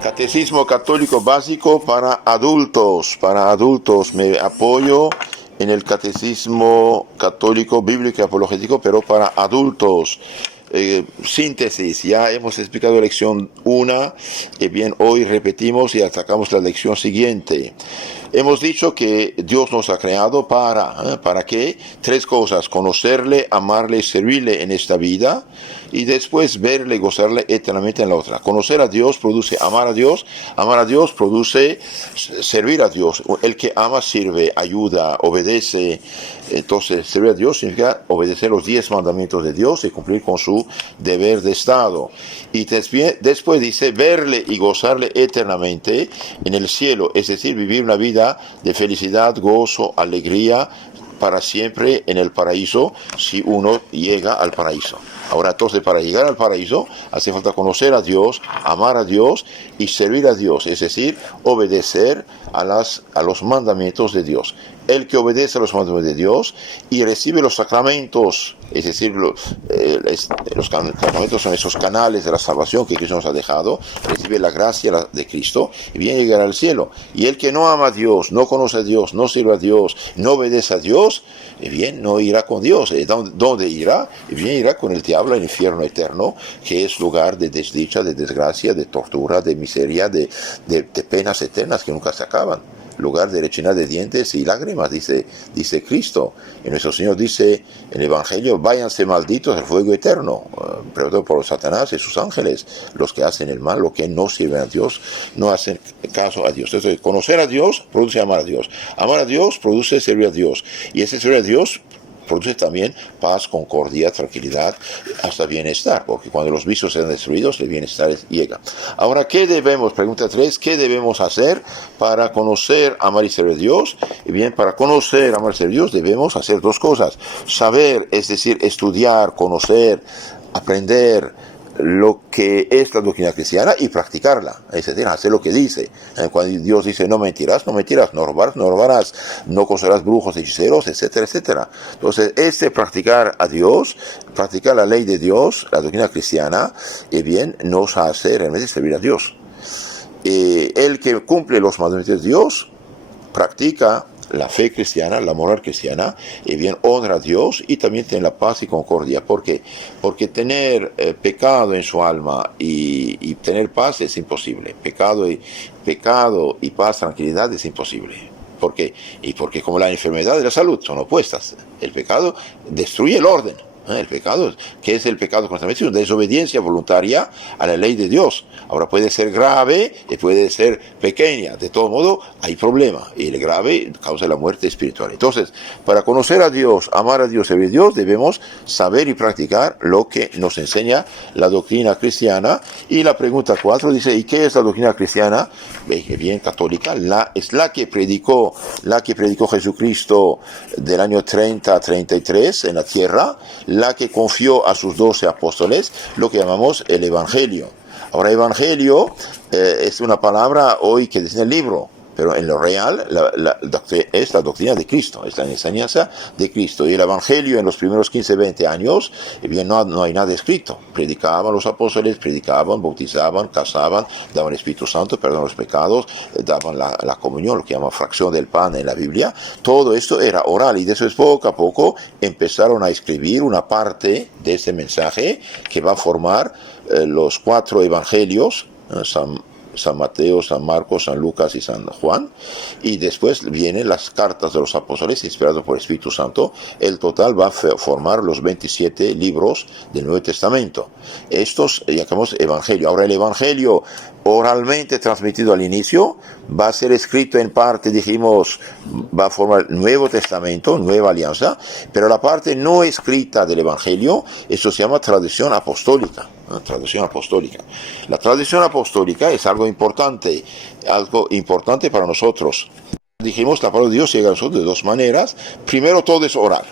Catecismo Católico Básico para adultos. Me apoyo en el Catecismo Católico Bíblico y Apologético, pero para adultos. Síntesis, ya hemos explicado lección 1, y bien, hoy repetimos y atacamos la lección siguiente. Hemos dicho que Dios nos ha creado ¿para qué? 3 cosas: conocerle, amarle, servirle en esta vida, y después verle y gozarle eternamente en la otra. Conocer a Dios produce amar a Dios produce servir a Dios. El que ama sirve, ayuda, obedece. Entonces, servir a Dios significa obedecer los 10 mandamientos de Dios y cumplir con su deber de Estado. Y después dice verle y gozarle eternamente en el cielo, es decir, vivir una vida de felicidad, gozo, alegría para siempre en el paraíso, si uno llega al paraíso. Ahora, entonces, para llegar al paraíso hace falta conocer a Dios, amar a Dios y servir a Dios, es decir, obedecer a los mandamientos de Dios. El que obedece a los mandamientos de Dios y recibe los sacramentos, es decir, los sacramentos son esos canales de la salvación que Cristo nos ha dejado, recibe la gracia de Cristo y viene a llegar al cielo. Y el que no ama a Dios, no conoce a Dios, no sirve a Dios, no obedece a Dios, bien, no irá con Dios. ¿Dónde irá? Bien, irá con el diablo al infierno eterno, que es lugar de desdicha, de desgracia, de tortura, de miseria, de penas eternas que nunca se acaban. Lugar de rechinar de dientes y lágrimas, dice Cristo. Y nuestro Señor dice en el Evangelio: váyanse malditos al fuego eterno, pero por Satanás y sus ángeles, los que hacen el mal, los que no sirven a Dios, no hacen caso a Dios. Entonces, conocer a Dios produce amar a Dios. Amar a Dios produce servir a Dios. Y ese servir a Dios produce también paz, concordia, tranquilidad, hasta bienestar, porque cuando los vicios sean destruidos, el bienestar llega. Ahora, pregunta 3, ¿qué debemos hacer para conocer, amar y servir a Dios? Y bien, para conocer, amar y servir a Dios debemos hacer 2 cosas: saber, es decir, estudiar, conocer, aprender lo que es la doctrina cristiana y practicarla, es decir, hacer lo que dice. Cuando Dios dice no mentirás, no robarás, no conocerás brujos, hechiceros, etcétera, etcétera. Entonces, practicar a Dios, practicar la ley de Dios, la doctrina cristiana, bien, nos hace realmente servir a Dios. El que cumple los mandamientos de Dios, practica la fe cristiana, la moral cristiana, y bien honra a Dios y también tiene la paz y concordia. ¿Por qué? Porque tener pecado en su alma y tener paz es imposible. Pecado y paz, tranquilidad es imposible. ¿Por qué? Y porque como la enfermedad y la salud son opuestas. El pecado destruye el orden. El pecado, ¿qué es el pecado? Constantemente una desobediencia voluntaria a la ley de Dios. Ahora puede ser grave y puede ser pequeña. De todo modo, hay problema. Y el grave causa la muerte espiritual. Entonces, para conocer a Dios, amar a Dios, servir a Dios, debemos saber y practicar lo que nos enseña la doctrina cristiana. Y la pregunta 4 dice: ¿y qué es la doctrina cristiana? Bien, católica. Es la que predicó Jesucristo del año 30 a 33 en la tierra, la que confió a sus 12 apóstoles, lo que llamamos el Evangelio. Ahora, Evangelio es una palabra hoy que dice en el libro, pero en lo real es la doctrina de Cristo, es la enseñanza de Cristo. Y el Evangelio en los primeros 15-20 años, bien, no hay nada escrito. Predicaban los apóstoles, bautizaban, casaban, daban el Espíritu Santo, perdonaban los pecados, daban la comunión, lo que llaman fracción del pan en la Biblia. Todo esto era oral, y después poco a poco empezaron a escribir una parte de este mensaje que va a formar los 4 evangelios, San Mateo, San Marcos, San Lucas y San Juan, y después vienen las cartas de los apóstoles inspirados por el Espíritu Santo. El total va a formar los 27 libros del Nuevo Testamento. Estos llamamos Evangelio. Ahora, el Evangelio oralmente transmitido al inicio va a ser escrito en parte, dijimos, va a formar Nuevo Testamento, Nueva Alianza, pero la parte no escrita del Evangelio, eso se llama tradición apostólica. Tradición apostólica. La tradición apostólica es algo importante para nosotros. Dijimos, la palabra de Dios llega a nosotros de 2 maneras. Primero, todo es oral.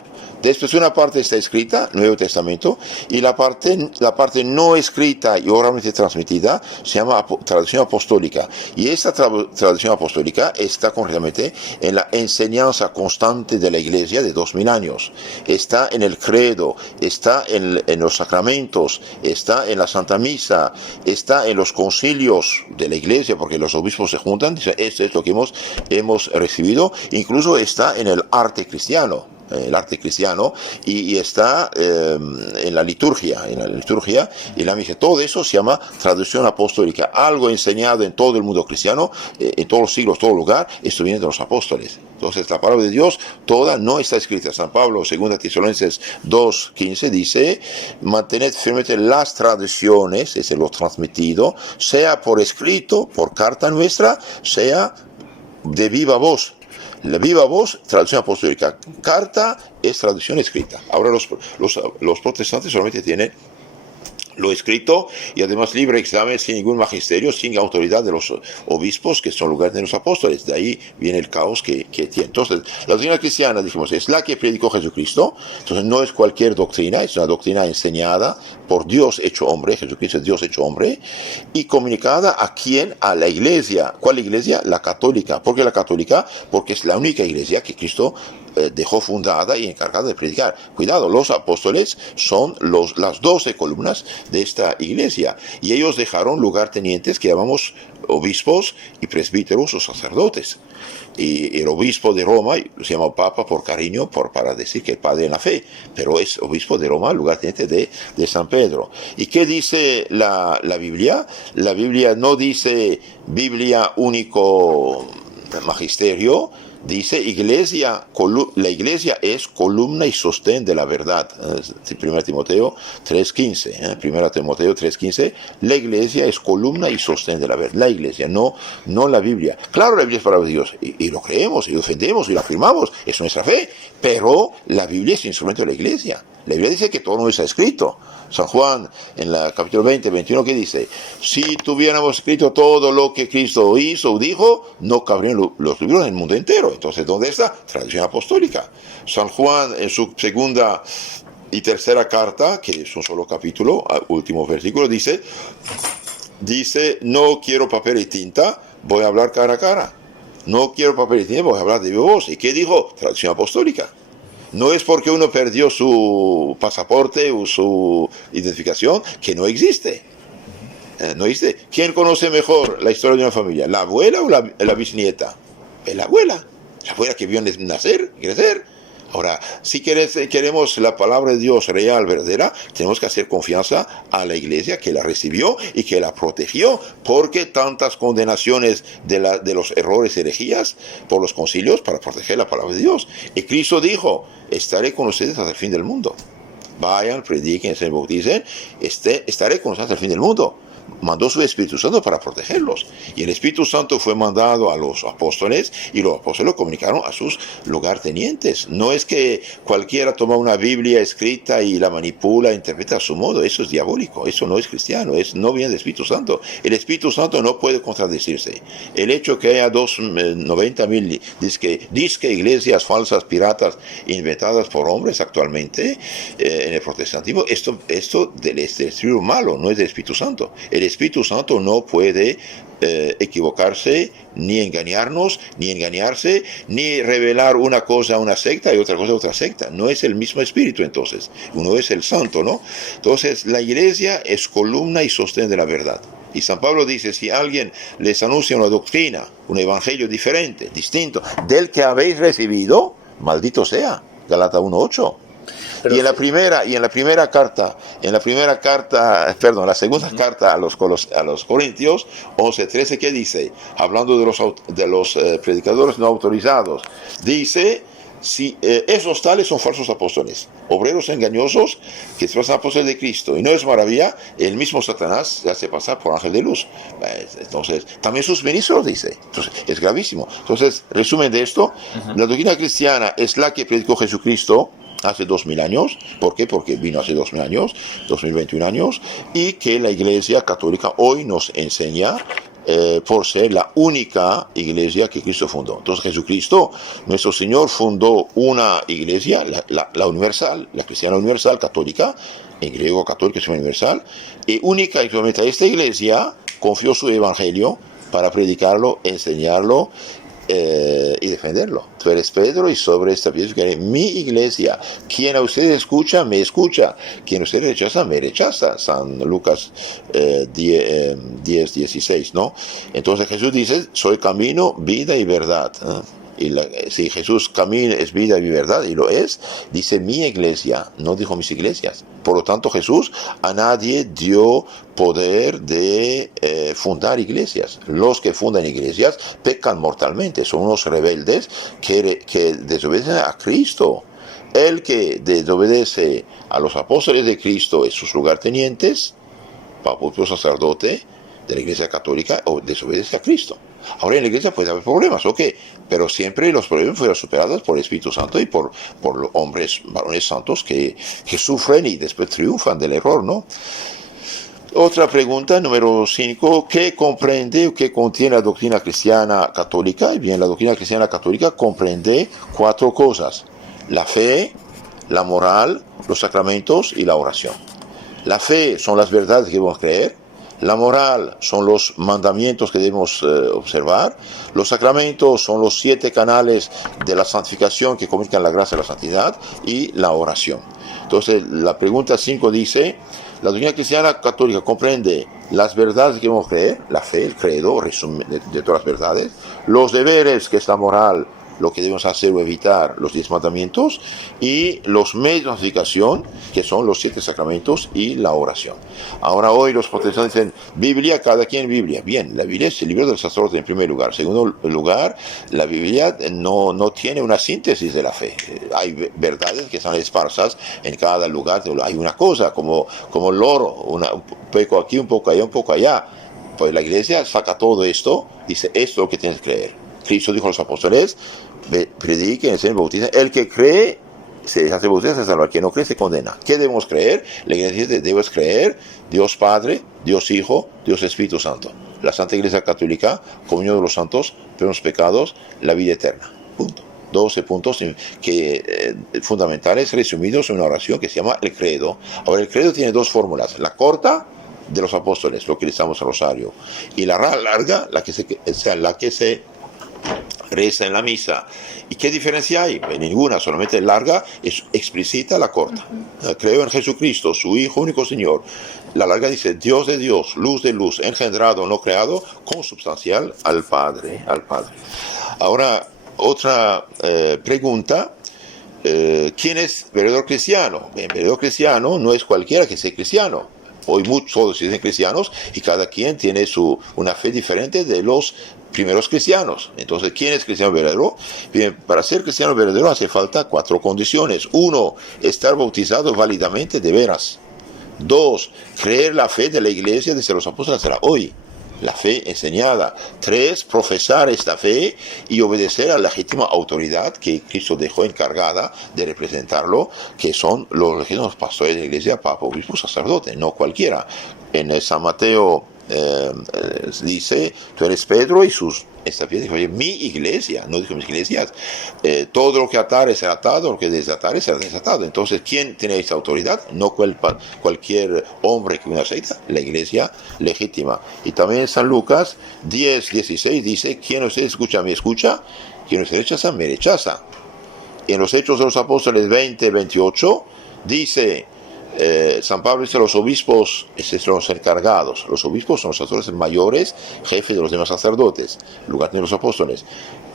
Después una parte está escrita, Nuevo Testamento, y la parte no escrita y oralmente transmitida se llama tradición apostólica. Y esta tradición apostólica está concretamente en la enseñanza constante de la Iglesia de 2000 años. Está en el credo, está en los sacramentos, está en la Santa Misa, está en los concilios de la Iglesia, porque los obispos se juntan, dicen, esto es lo que hemos recibido, incluso está en el arte cristiano. Y está en la liturgia y la misa. Todo eso se llama tradición apostólica, algo enseñado en todo el mundo cristiano, en todos los siglos, todo lugar. Esto viene de los apóstoles. Entonces la palabra de Dios toda no está escrita. San Pablo, 2 Tesalonicenses 2:15 dice: mantened firmemente las tradiciones, es lo transmitido, sea por escrito, por carta nuestra, sea de viva voz. La viva voz, traducción apostólica. Carta es traducción escrita. Ahora los protestantes solamente tienen lo escrito y además libre examen sin ningún magisterio, sin autoridad de los obispos, que son lugar de los apóstoles. De ahí viene el caos que tiene. Entonces, la doctrina cristiana, dijimos, es la que predicó Jesucristo. Entonces, no es cualquier doctrina, es una doctrina enseñada por Dios hecho hombre. Jesucristo es Dios hecho hombre, y comunicada ¿a quién? A la Iglesia. ¿Cuál Iglesia? La católica. ¿Por qué la católica? Porque es la única Iglesia que Cristo dejó fundada y encargada de predicar. Cuidado, los apóstoles son las 12 columnas de esta iglesia, y ellos dejaron lugartenientes que llamamos obispos y presbíteros o sacerdotes. Y el obispo de Roma se llama papa por cariño, para decir que es padre en la fe, pero es obispo de Roma, lugarteniente de San Pedro. ¿Y qué dice la Biblia? La Biblia no dice Biblia único magisterio, dice iglesia. La iglesia es columna y sostén de la verdad. 1 Timoteo 3:15. 1 Timoteo 3:15. La iglesia es columna y sostén de la verdad. La iglesia, no la Biblia. Claro, la Biblia es palabra de Dios, y lo creemos, y lo defendemos, y lo afirmamos. Es nuestra fe. Pero la Biblia es instrumento de la iglesia. La Biblia dice que todo no está escrito. San Juan, en el capítulo 20, 21, ¿qué dice? Si tuviéramos escrito todo lo que Cristo hizo o dijo, no cabrían los libros en el mundo entero. Entonces, ¿dónde está? Tradición apostólica. San Juan, en su segunda y tercera carta, que es un solo capítulo, último versículo, dice, no quiero papel y tinta, voy a hablar cara a cara. No quiero papel y tinta, voy a hablar de viva voz. ¿Y qué dijo? Tradición apostólica. No es porque uno perdió su pasaporte o su identificación que no existe. No existe. ¿Quién conoce mejor la historia de una familia? ¿La abuela o la bisnieta? La abuela que vio nacer, crecer. Ahora, si queremos la palabra de Dios real, verdadera, tenemos que hacer confianza a la iglesia que la recibió y que la protegió, porque tantas condenaciones de los errores y herejías por los concilios para proteger la palabra de Dios. Y Cristo dijo: estaré con ustedes hasta el fin del mundo. Vayan, prediquen, se bauticen, estaré con ustedes hasta el fin del mundo. Mandó su Espíritu Santo para protegerlos, y el Espíritu Santo fue mandado a los apóstoles, y los apóstoles lo comunicaron a sus lugartenientes. No es que cualquiera toma una Biblia escrita y la manipula, interpreta a su modo. Eso es diabólico, eso no es cristiano, no viene del Espíritu Santo. El Espíritu Santo no puede contradecirse. El hecho que haya 90,000 disque iglesias falsas, piratas, inventadas por hombres actualmente en el protestantismo, esto del espíritu malo, no es del Espíritu Santo. El Espíritu Santo no puede equivocarse, ni engañarnos, ni engañarse, ni revelar una cosa a una secta y otra cosa a otra secta. No es el mismo Espíritu, entonces. Uno es el Santo, ¿no? Entonces, la iglesia es columna y sostén de la verdad. Y San Pablo dice: si alguien les anuncia una doctrina, un evangelio diferente, distinto, del que habéis recibido, maldito sea. Gálatas 1:8. Y en la segunda carta a los Corintios 11:13, ¿qué dice? Hablando de los predicadores no autorizados, dice: si esos tales son falsos apóstoles, obreros engañosos que se pasan apóstoles de Cristo. Y no es maravilla, el mismo Satanás se hace pasar por ángel de luz. Entonces, también sus ministros, dice. Entonces, es gravísimo. Entonces, resumen de esto: la doctrina cristiana es la que predicó Jesucristo hace 2000 años. ¿Por qué? Porque vino hace 2000 años, 2021 años, y que la Iglesia Católica hoy nos enseña por ser la única iglesia que Cristo fundó. Entonces Jesucristo, nuestro Señor, fundó una iglesia, la universal, la cristiana universal, católica, en griego católica es universal, y única y solamente a esta iglesia confió su evangelio para predicarlo, enseñarlo y defenderlo. Tú eres Pedro y sobre esta piedra que mi iglesia. Quien a ustedes escucha, me escucha. Quien a ustedes rechaza, me rechaza. San Lucas 10, 16, ¿no? Entonces Jesús dice, soy camino, vida y verdad. Si Jesús camina es vida y verdad, y lo es, dice mi iglesia, no dijo mis iglesias. Por lo tanto, Jesús a nadie dio poder de fundar iglesias. Los que fundan iglesias pecan mortalmente, son unos rebeldes que desobedecen a Cristo. El que desobedece a los apóstoles de Cristo es sus lugartenientes, papa, sacerdote de la iglesia católica, o desobedece a Cristo. Ahora en la iglesia puede haber problemas, ok, pero siempre los problemas fueron superados por el Espíritu Santo y por hombres, varones santos que sufren y después triunfan del error, ¿no? Otra pregunta, número 5, ¿qué comprende o qué contiene la doctrina cristiana católica? Y bien, la doctrina cristiana católica comprende 4 cosas: la fe, la moral, los sacramentos y la oración. La fe son las verdades que debemos creer. La moral son los mandamientos que debemos observar. Los sacramentos son los 7 canales de la santificación que comunican la gracia y la santidad. Y la oración. Entonces, la pregunta 5 dice, la doctrina cristiana católica comprende las verdades que debemos creer, la fe, el credo, resumen de todas las verdades, los deberes, que es la moral, lo que debemos hacer o evitar, los 10 mandamientos, y los medios de santificación, que son los 7 sacramentos y la oración. Ahora hoy los protestantes dicen, Biblia, cada quien Biblia. Bien, la Biblia es el libro del sacerdote en primer lugar. En segundo lugar, la Biblia no tiene una síntesis de la fe. Hay verdades que están esparsas en cada lugar. Hay una cosa, como el oro, un poco aquí, un poco allá, un poco allá. Pues la iglesia saca todo esto, dice, esto es lo que tienes que creer. Cristo dijo a los apóstoles, prediquen, enseñen, bauticen. El que cree se hace bautizar, se salva. El que no cree se condena. ¿Qué debemos creer? La iglesia dice, debes creer Dios Padre, Dios Hijo, Dios Espíritu Santo. La Santa Iglesia Católica, comunión de los santos, perdón de los pecados, la vida eterna. Punto. 12 puntos fundamentales resumidos en una oración que se llama el credo. Ahora, el credo tiene 2 fórmulas. La corta, de los apóstoles, lo que rezamos al rosario, y la larga, la que se reza en la misa. ¿Y qué diferencia hay? Ninguna, solamente larga es explícita, la corta. Creo en Jesucristo, su Hijo único Señor. La larga dice, Dios de Dios, luz de luz, engendrado, no creado, consubstancial al Padre. Ahora, otra pregunta. ¿Quién es verdadero cristiano? Bien, verdadero cristiano no es cualquiera que sea cristiano. Hoy todos dicen cristianos y cada quien tiene una fe diferente de los primeros cristianos. Entonces, ¿quién es cristiano verdadero? Bien, para ser cristiano verdadero hace falta 4 condiciones. 1, estar bautizado válidamente de veras. 2, creer la fe de la iglesia desde los apóstoles hasta hoy. La fe enseñada. 3, profesar esta fe y obedecer a la legítima autoridad que Cristo dejó encargada de representarlo, que son los legítimos pastores de la iglesia, papa, obispo, sacerdote, no cualquiera. En San Mateo dice, tú eres Pedro y esta piedra dijo, mi iglesia, no dijo mis iglesias, todo lo que atares será atado, lo que desatares será desatado. Entonces, ¿quién tiene esta autoridad? No cualquier hombre que una secta, la iglesia legítima. Y también en San Lucas 10, 16 dice, quien usted escucha, me escucha, quien usted rechaza, me rechaza. Y en los Hechos de los Apóstoles 20, 28 dice, San Pablo dice, los obispos son los encargados. Los obispos son los sacerdotes mayores, jefes de los demás sacerdotes, lugar de los apóstoles.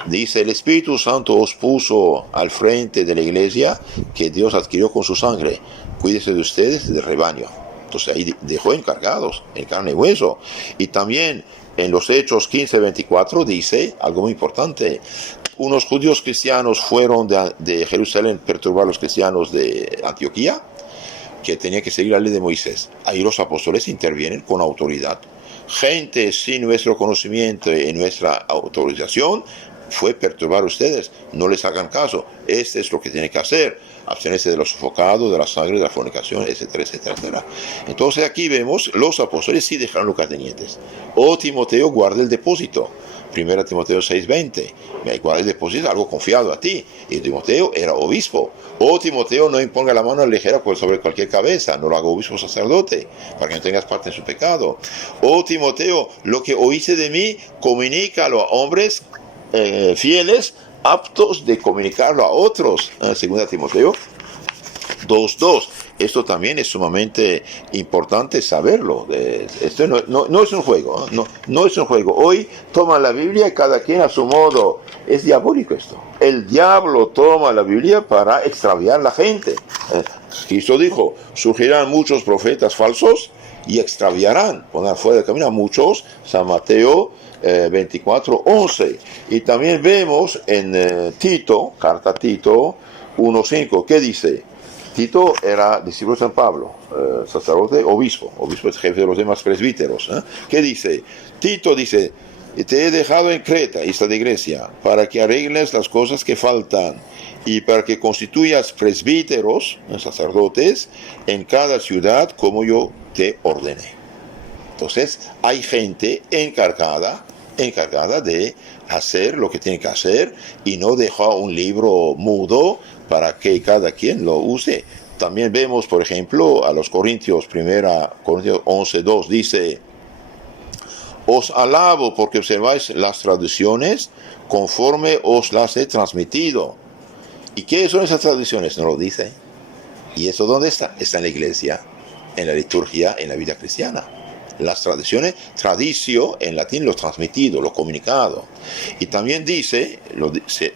Dice, el Espíritu Santo os puso al frente de la iglesia que Dios adquirió con su sangre. Cuídese de ustedes, del rebaño. Entonces ahí dejó encargados, en carne y hueso. Y también en los Hechos 15, 24 dice algo muy importante. Unos judíos cristianos fueron de Jerusalén a perturbar a los cristianos de Antioquía, que tenía que seguir la ley de Moisés. Ahí los apóstoles intervienen con autoridad. Gente sin nuestro conocimiento y nuestra autorización fue perturbar a ustedes. No les hagan caso. Este es lo que tienen que hacer. Abstenerse de los sofocados, de la sangre, de la fornicación, etcétera, etcétera, etcétera. Entonces aquí vemos, los apóstoles sí dejaron lugartenientes. Oh Timoteo, guarda el depósito. 1 Timoteo 6:20. Guarda el depósito, algo confiado a ti. Y Timoteo era obispo. Oh Timoteo, no imponga la mano ligera sobre cualquier cabeza. No lo haga obispo sacerdote, para que no tengas parte en su pecado. Oh Timoteo, lo que oíste de mí, comunícalo a hombres fieles, aptos de comunicarlo a otros. 2 Timoteo 2:2. Esto también es sumamente importante saberlo. Esto no es un juego. No es un juego. Hoy toman la Biblia y cada quien a su modo. Es diabólico esto. El diablo toma la Biblia para extraviar a la gente. Cristo dijo, surgirán muchos profetas falsos y extraviarán, pondrán fuera del camino a muchos. San Mateo 24:11. Y también vemos en Tito, carta a Tito 1:5, ¿qué dice? Tito era discípulo de San Pablo, sacerdote, obispo es jefe de los demás presbíteros. ¿Qué dice? Tito dice, te he dejado en Creta, isla de Grecia, para que arregles las cosas que faltan y para que constituyas presbíteros, sacerdotes, en cada ciudad como yo te ordené. Entonces, hay gente encargada de hacer lo que tiene que hacer y no dejar un libro mudo para que cada quien lo use. También vemos, por ejemplo, a los Corintios, 1 Corintios 11:2, dice, os alabo porque observáis las tradiciones conforme os las he transmitido. ¿Y qué son esas tradiciones? No lo dice. ¿Y eso dónde está? Está en la iglesia, en la liturgia, en la vida cristiana. Las tradiciones, traditio en latín, lo transmitido, lo comunicado. Y también dice,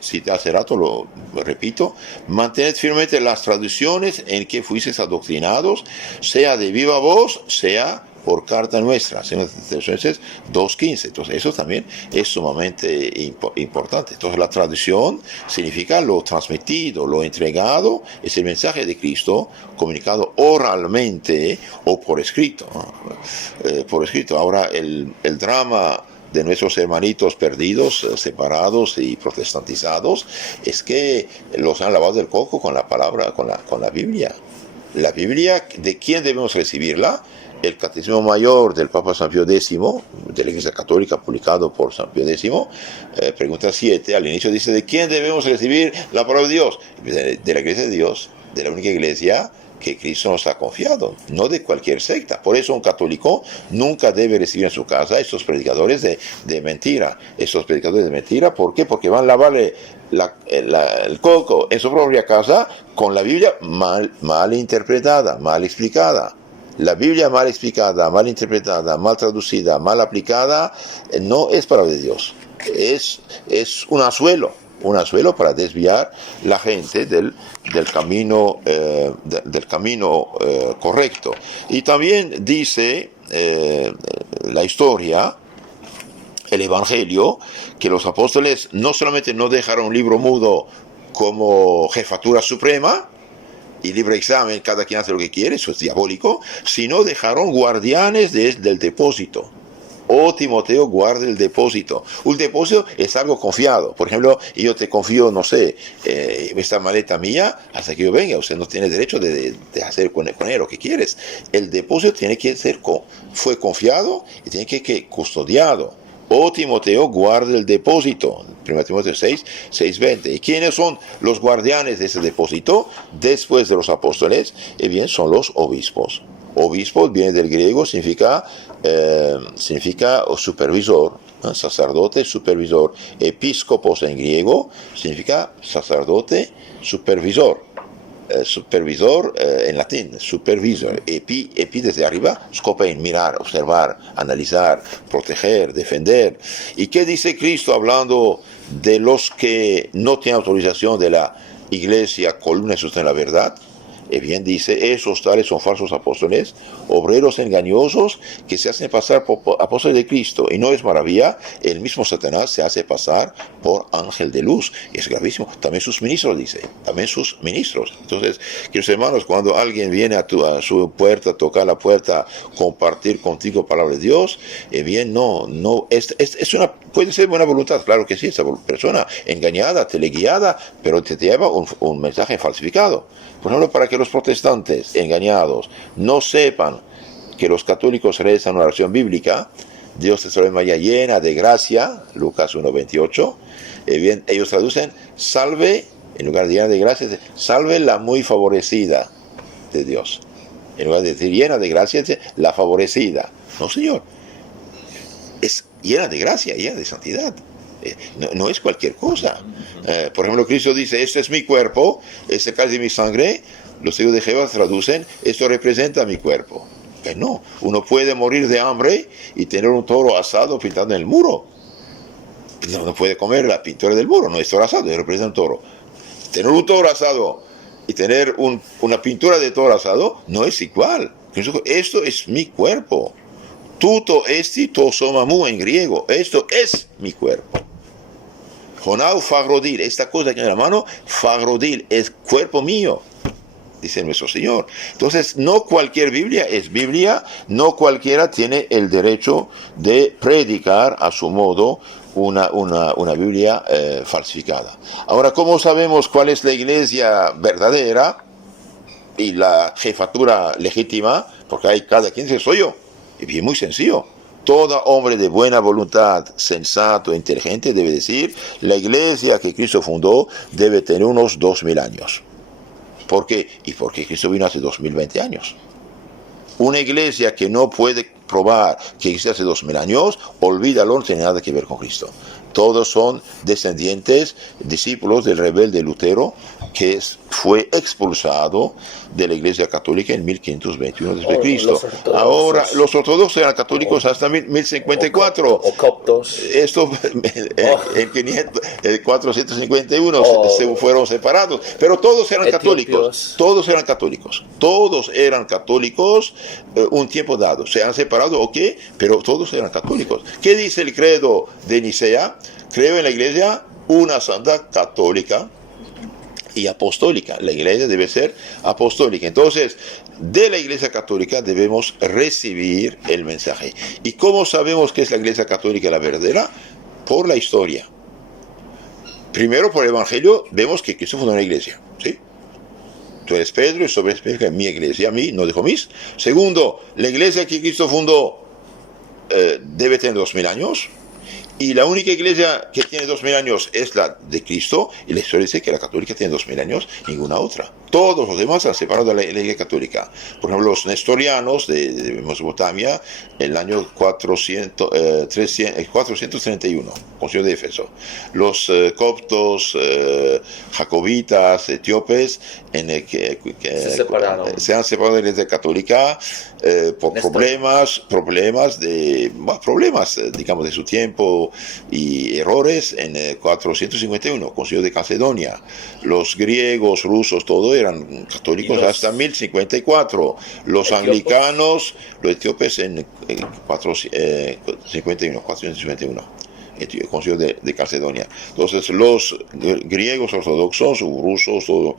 cité hace rato, lo repito, mantened firmemente las tradiciones en que fuisteis adoctrinados, sea de viva voz, sea por carta nuestra, Tesalonicenses 2:15. Entonces eso también es sumamente importante. Entonces la tradición significa lo transmitido, lo entregado, es el mensaje de Cristo comunicado oralmente o por escrito. Ahora el drama de nuestros hermanitos perdidos, separados y protestantizados, es que los han lavado del coco con la palabra, con la Biblia. La Biblia, ¿de quién debemos recibirla? El Catecismo Mayor del Papa San Pío X, de la Iglesia Católica, publicado por San Pío X, pregunta 7, al inicio dice, ¿de quién debemos recibir la palabra de Dios? De la Iglesia de Dios, de la única Iglesia que Cristo nos ha confiado, no de cualquier secta. Por eso un católico nunca debe recibir en su casa estos predicadores de mentira. Estos predicadores de mentira, ¿por qué? Porque van a lavarle el coco en su propia casa con la Biblia mal interpretada, mal explicada. La Biblia mal explicada, mal interpretada, mal traducida, mal aplicada, no es palabra de Dios. Es un anzuelo para desviar la gente del camino correcto. Y también dice la historia, el Evangelio, que los apóstoles no solamente no dejaron un libro mudo como jefatura suprema, y libre examen, cada quien hace lo que quiere, eso es diabólico, sino dejaron guardianes del depósito. Oh Timoteo, guarda el depósito. Un depósito es algo confiado. Por ejemplo, yo te confío, no sé, esta maleta mía, hasta que yo venga, usted no tiene derecho de hacer con él lo que quieres. El depósito tiene que ser, fue confiado y tiene que ser custodiado. Oh Timoteo, guarda el depósito. 1 Timoteo 6:20. ¿Y quiénes son los guardianes de ese depósito? Después de los apóstoles, bien, son los obispos. Obispo viene del griego, significa supervisor, sacerdote, supervisor. Episcopos en griego significa sacerdote, supervisor. Supervisor en latín, supervisor. Epi desde arriba, scopein, mirar, observar, analizar, proteger, defender. ¿Y qué dice Cristo hablando de los que no tienen autorización de la iglesia, columna y sostén la verdad? Bien dice, esos tales son falsos apóstoles, obreros engañosos que se hacen pasar por apóstoles de Cristo. Y no es maravilla, el mismo Satanás se hace pasar por ángel de luz. Es gravísimo. También sus ministros, dice, también sus ministros. Entonces, queridos hermanos, cuando alguien viene a su puerta, tocar la puerta, compartir contigo palabra de Dios, bien, no, es una Puede ser buena voluntad, claro que sí, esa persona engañada, teleguiada, pero te lleva un mensaje falsificado. Por ejemplo, para que los protestantes engañados no sepan que los católicos rezan una oración bíblica, Dios te salve María llena de gracia, Lucas 1:28, bien, ellos traducen, salve, en lugar de llena de gracia, salve la muy favorecida de Dios. En lugar de decir llena de gracia, dice la favorecida. No, Señor, es llena de gracia, llena de santidad. No es cualquier cosa. Por ejemplo, Cristo dice, este es mi cuerpo, este cáliz de mi sangre. Los testigos de Jehová traducen, esto representa mi cuerpo. Que no, uno puede morir de hambre y tener un toro asado pintado en el muro. No puede comer la pintura del muro, no es toro asado, representa un toro. Tener un toro asado y tener una pintura de toro asado no es igual. Esto es mi cuerpo. Tuto esti to somamu en griego. Esto es mi cuerpo. Jonau fagrodil, esta cosa que en la mano, fagrodil, es cuerpo mío, dice nuestro Señor. Entonces, no cualquier Biblia es Biblia, no cualquiera tiene el derecho de predicar a su modo una Biblia falsificada. Ahora, ¿cómo sabemos cuál es la iglesia verdadera y la jefatura legítima? Porque hay cada quien dice, soy yo. Y bien, muy sencillo. Todo hombre de buena voluntad, sensato, inteligente, debe decir, la iglesia que Cristo fundó debe tener unos 2000 años. ¿Por qué? Y porque Cristo vino hace 2020 años. Una iglesia que no puede probar que existe hace 2000 años, olvídalo, no tiene nada que ver con Cristo. Todos son descendientes, discípulos del rebelde Lutero, que fue expulsado de la Iglesia Católica en 1521 después de Cristo. Ahora, los ortodoxos eran católicos hasta 1054. O coptos. Esto en 451 se fueron separados, pero todos eran católicos. Todos eran católicos. Todos eran católicos un tiempo dado. Se han separado, ok, pero todos eran católicos. ¿Qué dice el credo de Nicea? Creo en la iglesia una santa católica y apostólica. La iglesia debe ser apostólica. Entonces, de la iglesia católica debemos recibir el mensaje. ¿Y cómo sabemos que es la iglesia católica la verdadera? Por la historia. Primero, por el Evangelio, vemos que Cristo fundó una iglesia, ¿sí? Tú eres Pedro y sobre Pedro mi iglesia, a mí, no dijo mis. Segundo, la iglesia que Cristo fundó debe tener 2000 años. Y la única iglesia que tiene 2000 años es la de Cristo, y la historia dice que la católica tiene 2000 años, ninguna otra. Todos los demás se han separado de la iglesia católica. Por ejemplo, los nestorianos de Mesopotamia, en el año 431, concilio de Éfeso. Los coptos, jacobitas, etíopes, se han separado de la iglesia católica por problemas, digamos, de su tiempo y errores en 451, concilio de Calcedonia. Los griegos, rusos, todo eran católicos hasta 1054. Los anglicanos, los etíopes en 451. El concilio de Calcedonia. Entonces, los griegos ortodoxos, rusos, todo,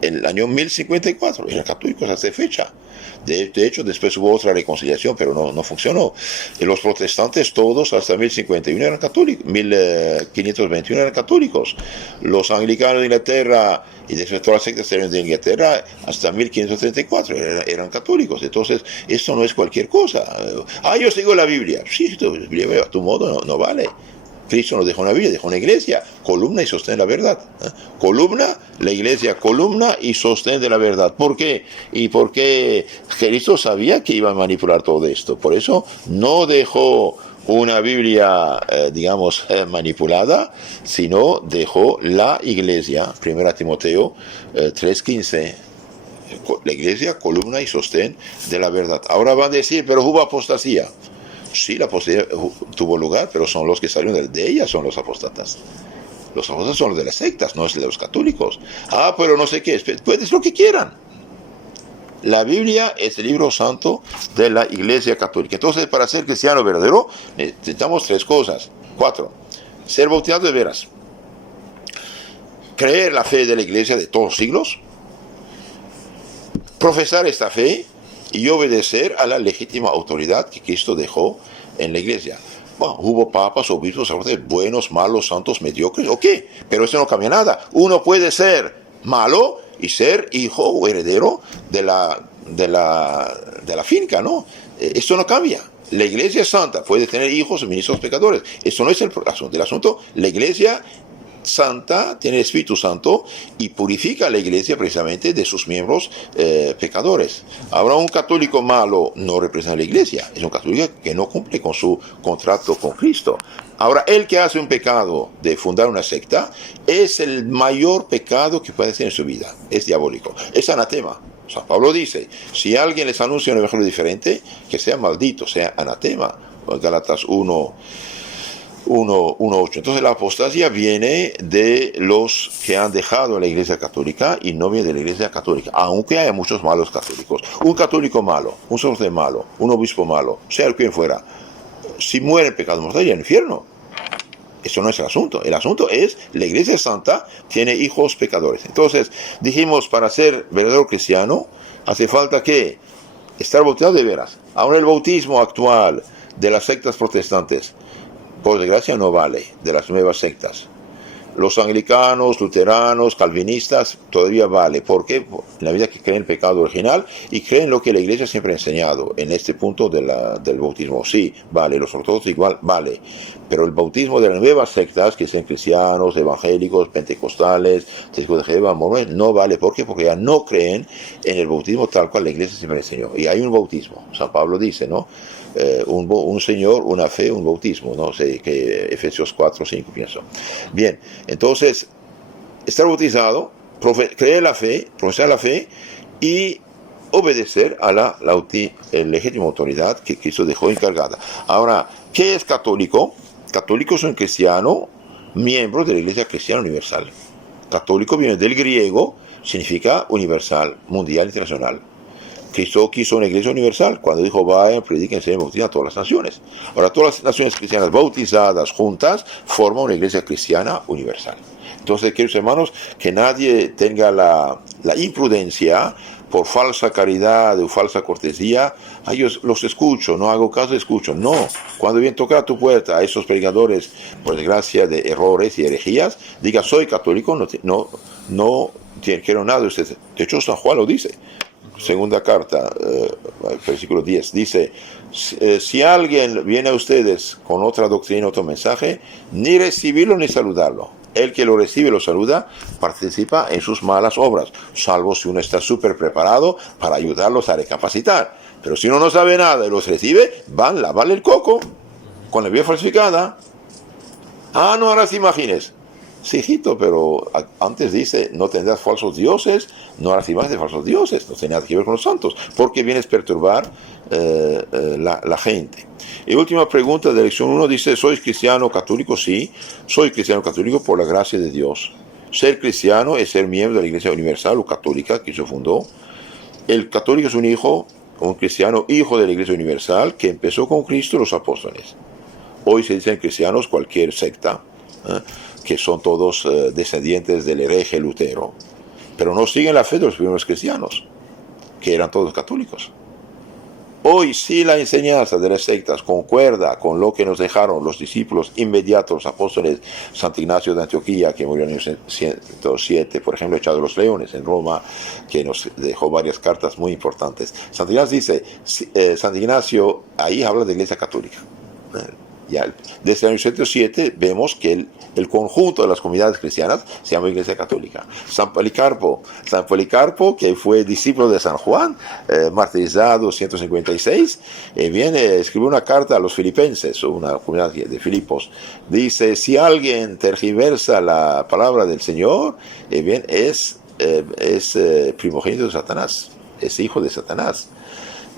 en el año 1054 eran católicos hasta fecha. De hecho, después hubo otra reconciliación, pero no funcionó. Y los protestantes todos hasta 1051 eran católicos, 1521 eran católicos. Los anglicanos de Inglaterra y después todas las sectas de Inglaterra hasta 1534 eran católicos. Entonces, esto no es cualquier cosa. Yo sigo la Biblia. Sí, a tu modo no vale. Cristo nos dejó una Biblia, dejó una iglesia, columna y sostén de la verdad. Columna, la iglesia, columna y sostén de la verdad. ¿Por qué? Y porque Cristo sabía que iba a manipular todo esto. Por eso no dejó una Biblia, manipulada, sino dejó la iglesia, 1 Timoteo 3:15. La iglesia, columna y sostén de la verdad. Ahora van a decir, pero hubo apostasía. Sí, la apostasía tuvo lugar, pero son los que salieron de ella, son los apóstatas. Los apóstatas son los de las sectas, no es de los católicos. Pero no sé qué, puedes lo que quieran. La Biblia es el libro santo de la Iglesia Católica. Entonces, para ser cristiano verdadero, necesitamos 4. Ser bautizado de veras. Creer la fe de la Iglesia de todos los siglos. Profesar esta fe y obedecer a la legítima autoridad que Cristo dejó en la iglesia. Bueno, hubo papas, obispos, sacerdotes, buenos, malos, santos, mediocres, ok, pero eso no cambia nada. Uno puede ser malo y ser hijo o heredero de la finca, ¿no? Esto no cambia. La iglesia santa puede tener hijos y ministros pecadores. Eso no es el asunto. El asunto, la iglesia santa tiene el Espíritu Santo y purifica a la iglesia precisamente de sus miembros pecadores. Ahora, un católico malo no representa a la iglesia, es un católico que no cumple con su contrato con Cristo. Ahora, el que hace un pecado de fundar una secta es el mayor pecado que puede hacer en su vida, es diabólico, es anatema. San Pablo dice, si alguien les anuncia un evangelio diferente, que sea maldito, sea anatema. Gálatas 1:8. Entonces la apostasía viene de los que han dejado la iglesia católica y no viene de la iglesia católica, aunque haya muchos malos católicos. Un católico malo, un sacerdote malo, un obispo malo, sea quien fuera, si muere en pecado mortal, irá al infierno. Eso no es el asunto. El asunto es, la iglesia santa tiene hijos pecadores. Entonces, dijimos, para ser verdadero cristiano, hace falta que estar bautizado de veras. Ahora el bautismo actual de las sectas protestantes, por desgracia, no vale, de las nuevas sectas. Los anglicanos, luteranos, calvinistas, todavía vale. ¿Por qué? En la vida que creen el pecado original y creen lo que la iglesia siempre ha enseñado en este punto del bautismo. Sí, vale. Los ortodoxos igual, vale. Pero el bautismo de las nuevas sectas, que sean cristianos, evangélicos, pentecostales, testigos de Jehová, mormones, no vale. ¿Por qué? Porque ya no creen en el bautismo tal cual la iglesia siempre enseñó. Y hay un bautismo. San Pablo dice, ¿no? Un Señor, una fe, un bautismo, no sé, que Efesios 4:5 pienso. Bien, entonces, estar bautizado, creer la fe, profesar la fe y obedecer a la legítima autoridad que Cristo dejó encargada. Ahora, ¿qué es católico? Católico es un cristiano, miembro de la Iglesia Cristiana Universal. Católico viene del griego, significa universal, mundial, internacional. Cristo quiso una iglesia universal cuando dijo, vayan, prediquen, enseñen, bauticen a todas las naciones. Ahora, todas las naciones cristianas bautizadas juntas forman una iglesia cristiana universal. Entonces, queridos hermanos, que nadie tenga la imprudencia por falsa caridad o falsa cortesía. Yo los escucho, no hago caso, escucho. No, cuando vienen a tocar a tu puerta a esos predicadores, por desgracia, de errores y herejías, diga, soy católico, no quiero nada de ustedes. De hecho, San Juan lo dice. Segunda carta, versículo 10, dice, si alguien viene a ustedes con otra doctrina, otro mensaje, ni recibirlo ni saludarlo. El que lo recibe y lo saluda participa en sus malas obras, salvo si uno está súper preparado para ayudarlos a recapacitar. Pero si uno no sabe nada y los recibe, van a lavarle el coco con la Biblia falsificada. No, ahora sí imagines. Sí, hijito, pero antes dice, no tendrás falsos dioses, no harás imágenes de falsos dioses, no tiene nada que ver con los santos, porque vienes a perturbar la gente. Y última pregunta de lección 1 dice, ¿sois cristiano católico? Sí, soy cristiano católico por la gracia de Dios. Ser cristiano es ser miembro de la Iglesia Universal o Católica que se fundó. El católico es un cristiano hijo de la Iglesia Universal que empezó con Cristo y los apóstoles. Hoy se dicen cristianos cualquier secta, que son todos descendientes del hereje Lutero, pero no siguen la fe de los primeros cristianos, que eran todos católicos. Hoy sí la enseñanza de las sectas concuerda con lo que nos dejaron los discípulos inmediatos, los apóstoles, Santo Ignacio de Antioquía, que murió en el 107, por ejemplo, echado a los leones en Roma, que nos dejó varias cartas muy importantes. Santo Ignacio dice, Santo Ignacio ahí habla de Iglesia Católica. Ya, desde el año 107 vemos que el conjunto de las comunidades cristianas se llama Iglesia Católica. San Policarpo, que fue discípulo de San Juan, martirizado 156, escribió una carta a los filipenses, una comunidad de Filipos. Dice, si alguien tergiversa la palabra del Señor, es primogénito de Satanás, es hijo de Satanás.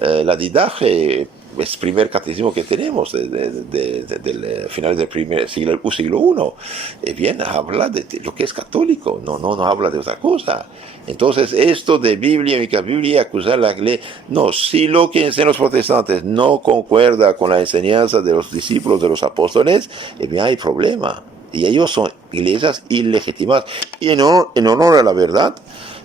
La didaje es el primer catecismo que tenemos del final del primer siglo I, habla de lo que es católico, no habla de otra cosa. Entonces, esto de Biblia, acusar la ley, no, si lo que enseñan los protestantes no concuerda con la enseñanza de los discípulos de los apóstoles, hay problema. Y ellos son iglesias ilegítimas. Y en honor a la verdad,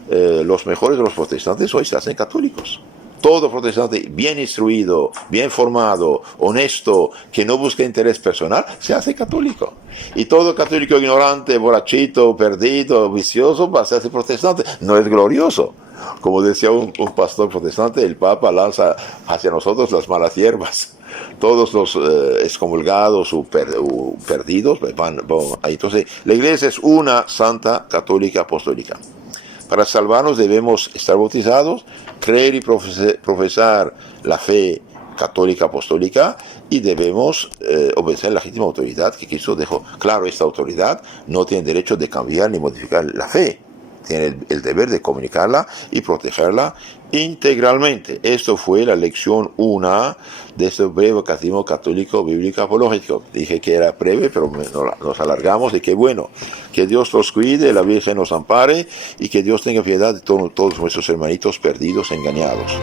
los mejores de los protestantes hoy se hacen católicos. Todo protestante bien instruido, bien formado, honesto, que no busca interés personal, se hace católico. Y todo católico ignorante, borrachito, perdido, vicioso, va a hacerse protestante. No es glorioso. Como decía un pastor protestante, el Papa lanza hacia nosotros las malas hierbas. Todos los excomulgados o perdidos van ahí. Entonces, la iglesia es una santa, católica, apostólica. Para salvarnos debemos estar bautizados, creer y profesar la fe católica apostólica, y debemos obedecer la legítima autoridad que Cristo dejó. Claro, esta autoridad no tiene derecho de cambiar ni modificar la fe. Tiene el deber de comunicarla y protegerla integralmente. Esto fue la lección 1 de este breve catecismo católico bíblico apologético. Dije que era breve, pero nos alargamos, y qué bueno. Que Dios los cuide, la Virgen nos ampare, y que Dios tenga piedad de todos nuestros hermanitos perdidos, engañados.